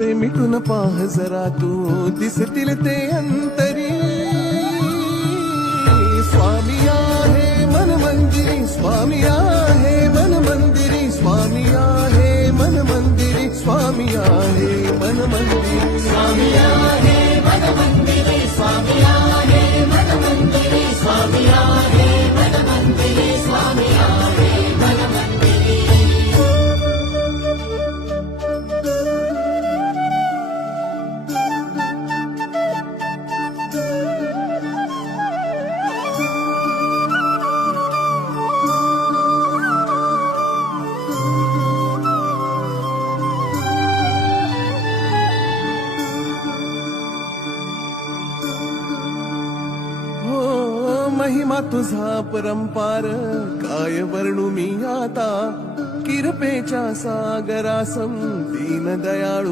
ते मिटून पाह जरा तू दिसतील ते अंतरी स्वामी आहे मन मंदिरी स्वामी आहे मन मंदिरी स्वामी आहे मन मंदिरी स्वामी आहे मन मंदिरी स्वामी आहे मन मंदिरी स्वामी आहे मन मंदिरी स्वामी आहे मन मंदिरी स्वामी आहे मन मंदिरी महिमा तुझा परंपार काय वर्णू मी आता किरपेच्या सागरासम दीन दयाळू